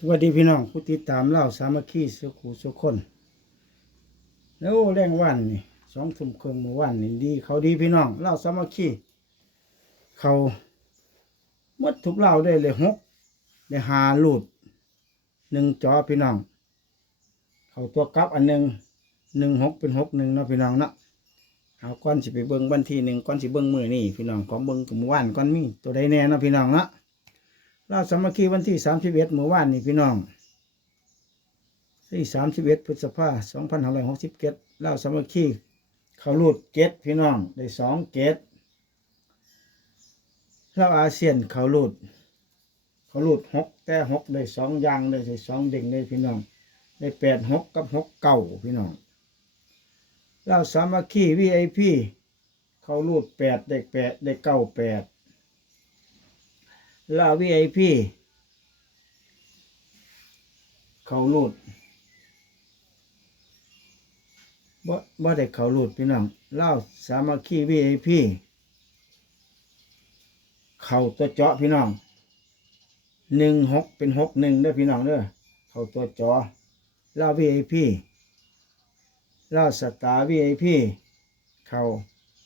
สวัสดีพี่น้องผู้ติดตามเล่าสามัคคีสุขุสุขคนแล้วแรงวันนี่สองทุ่มครึ่งเมื่อวันนี่ดี เขาดีพี่น้องเล่าสามัคคีเขาหมดทุกเล่าได้เลยหกได้หาลูดหนึ่งจอพี่น้อง เขาตัวกลับอันหนึ่งหนึ่งหกเป็นหกหนึ่งเนาะพี่น้องเนาะเอาก้อนสิไปเบิ้งวันทีหนึ่งก้อนสิเบิ้งมือนี่พี่น้องของเบิ้งกับมือวานก้อนมีตัวใดแน่เนาะพี่น้องเนาะ เราสามัคคีวันที่สามสิบเอ็ดเมื่อวานนี่พี่น้องที่สามสิบเอ็ดพฤษภาสองพันห้าร้อยหกสิบเจ็ดเราสามัคคีเขารูดเกตพี่น้องได้สองเกตเราอาเซียนเขารูดเขารูดหกแต่หกได้สองยางได้สองเด้งได้พี่น้องได้แปดหกกับหกเก่าพี่น้องเราสามัคคีวีไอพีเขารูดแปดได้แปดได้เก้าแปด ลาวีไอพีเขาลูดบ่บ่ได้เขาลูดพี่น้องเล่าสามัคคีวีไอพีเขาตัวเจาะพี่น้องหนึ่งหกเป็นหกหนึ่งเด้อพี่น้องเด้อเขาตัวเจาะลาวีไอพีเล่าสตาร์วีไอพีเขา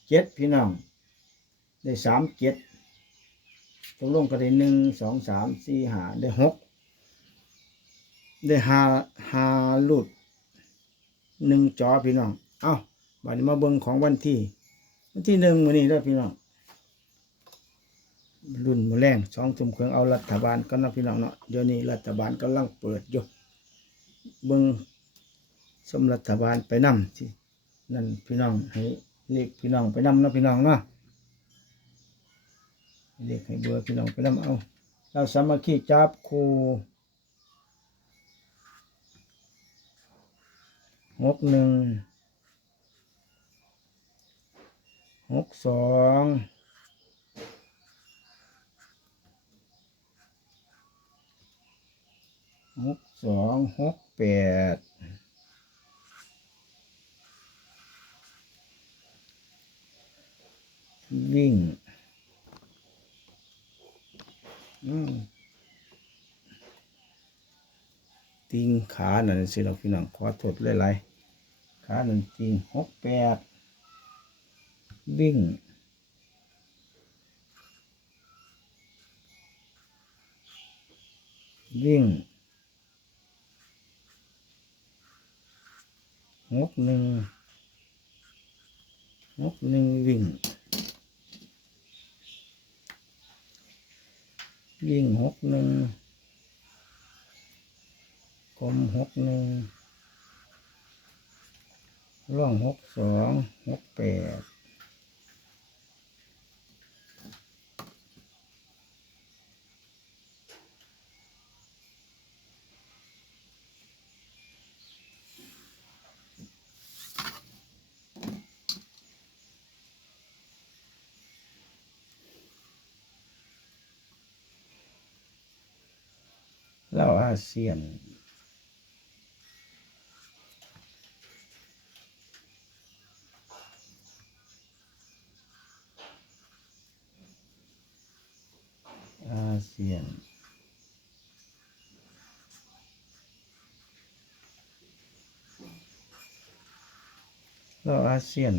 เจ็ดพี่น้อง ได้สามเจ็ด ตกลงก็ได้หนึ่งสองสามสี่หาได้หกได้หาหาลุดหนึ่งจอพี่น้อง เอ้าบัดนี้มาเบิ่งของวันที่ วันที่หนึ่งวันนี้แล้วพี่น้องรุ่นมือแรงสองทุ่มเครื่องเอารัฐบาลก็นะพี่น้องเนาะเดี๋ยวนี้รัฐบาลกำลังเปิดอยู่เบิ่งสมรัฐบาลไปนำที่นั่นพี่น้องให้เรียกพี่น้องไปนำเนะพี่น้องเนาะ เรียกให้เบอร์พี่น้องไปนำเอาเราสามัคคีจับครูหกหนึ่งหกสองหกสองหกแปดวิ่ง อืม ติงขาหนั่นสิเราพี่น้องขอโทษหลายๆขาหนั่นติงหกแปดวิ่งวิ่งหกหนึ่งหกหนึ่งวิ่ง ยิ่งหกหนึ่งกลมหกหนึ่งร่องหกสองหกแปด เล่าอาเซียนอาเซียนเราอาเซียน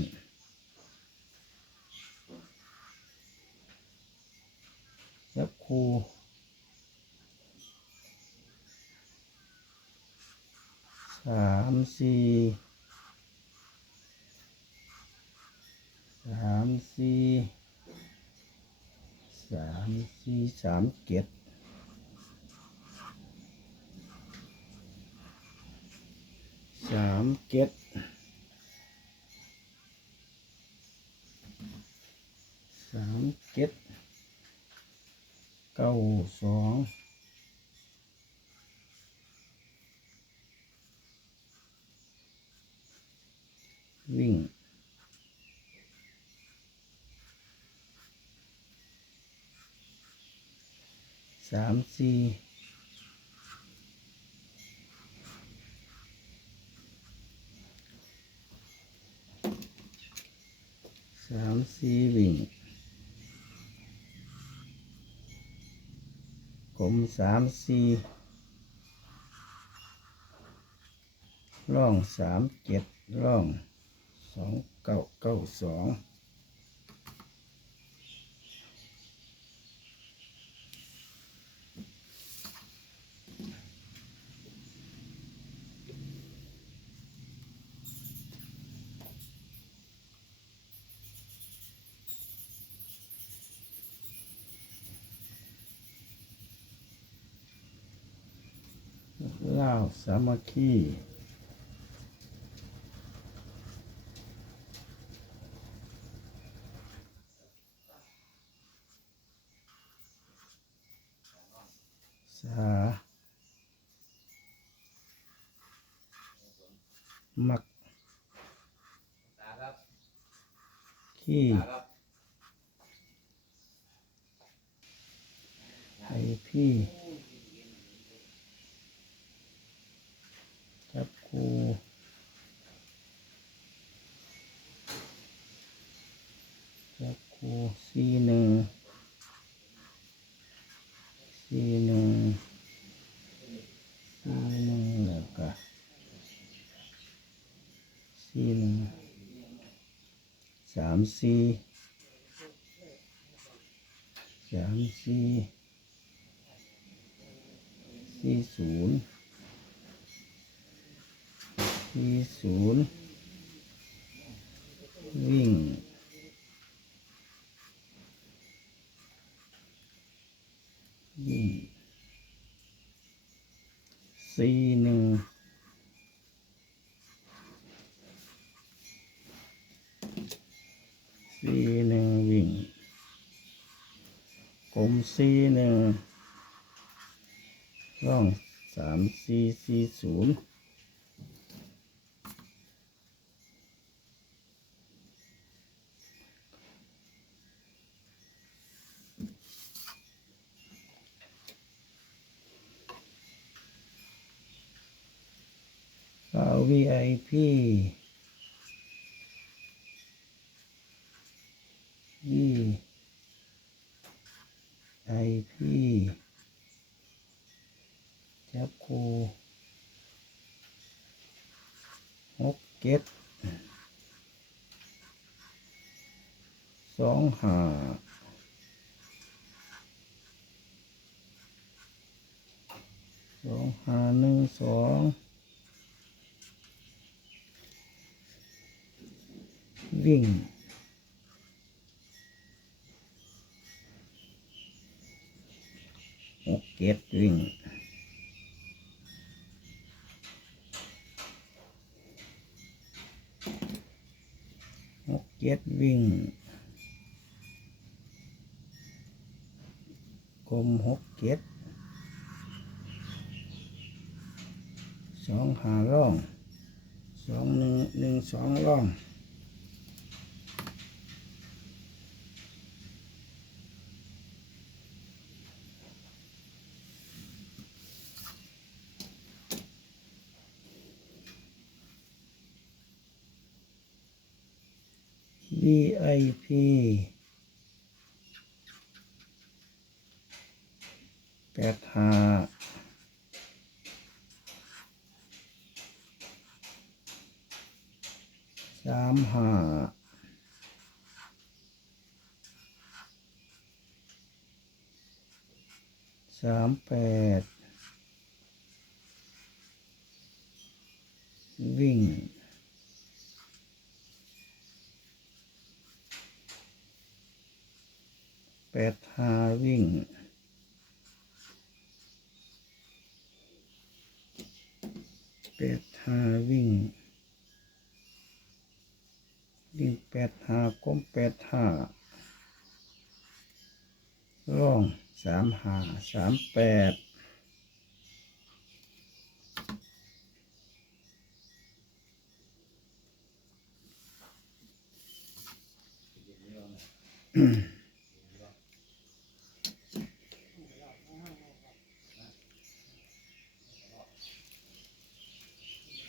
ยับคู สามสี่สามสี่สามสี่สามเจ็ดสามเจ็ดสามเจ็ดเก้าสอง วิ่ง สามสี่สามสี่วิ่งกลมสามสี่ร่องสามเจ็ดร่อง สองเก้าเก้าสองเล่าสามัคคี สา มักตาครับขี้ตาครับไอพี่จับคูจับคูสี่หนึ่งสี่หนึ่งสี่หนึ่งแล้วก็ สี่หนึ่งสามสี่สามสี่สี่ศูนย์สี่ศูนย์วิ่งวิ่งสี่หนึ่งสี่หนึ่งวิ่งกลม สี่หนึ่งร่องสามสี่สี่ศูนย์เอา วีไอพีวีไอพีจับคูหกเจ็ดสองห้าสองห้าหนึ่งสองวิ่ง หกเจ็ดวิ่งหกเจ็ดวิ่งกลมหกเจ็ดสองหาร่องสองหนึ่งหนึ่งสองร่อง VIP แปดห้าสามห้าสามแปดวิ่ง แปดหาวิ่งแปดหาวิ่ง วิ่งแปดหาก้มแปดหาร่องสามหาสามแปด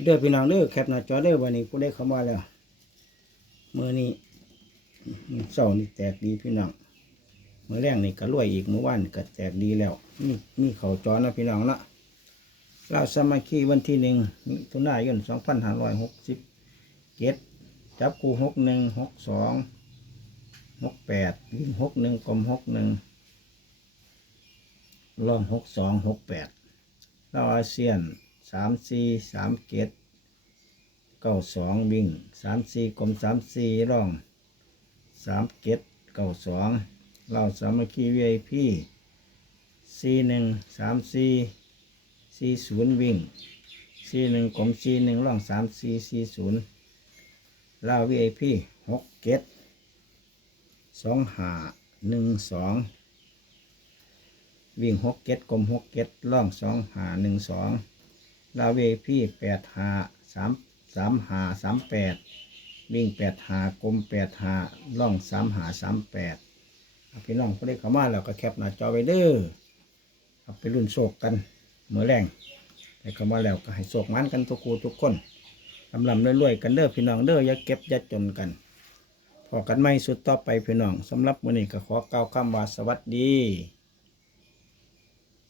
เด้อพี่น้องเด้อแคปหน้าจอเด้อวันนี้ผู้ได้เข้ามาแล้วมือนี้เสานี่แตกดีพี่น้องมือแรงนี่ก็รวยอีกเมื่อวานก็แตกดีแล้วนี่นี่เขาจอนะพี่น้องนะเราสมัคคีวันที่หนึ่งตุนายนสองพันห้าร้อยหกสิบเจ็ดจับกูหกหนึ่งหกสองหกแปดวิ่งหกหนึ่งกลมหกหนึ่งล่องหกสองหกแปดเราอาเซียน สามสี่สามเจ็ดเก้าสองวิ่งสามสี่กลมสามสี่ร่องสามเจ็ดเก้าสองเราสามัคคีวีไอพีสี่หนึ่งสามสี่สี่ศูนย์วิ่งสี่หนึ่งกลมสี่หนึ่งร่องสามสี่สี่ศูนย์เลาวีไอพีหกเก็ดสองหาหนึ่งสองวิ่งหกเก็ดกลมหกเก็ดร่องสองหาหนึ่งสอง ลาววีไอพีแปดหาสามสามหาสามแปดวิ่งแปดหากลมแปดหาร่องสามหาสามแปดพี่น้องเขาได้เข้ามาแล้วก็แคปหน้าจอไว้เด้อเอาไปรุ่นโศกกันเมื่อแรงแต่ก็มาแล้วก็ให้โศกมันกันทุกคูทุกคนลำลำรวยๆกันเด้อพี่น้องเด้ออย่าเก็บอย่าจนกันพอกันไม่สุดต่อไปพี่น้องสำหรับมื้อนี้ก็ขอกล่าวคำว่าสวัสดี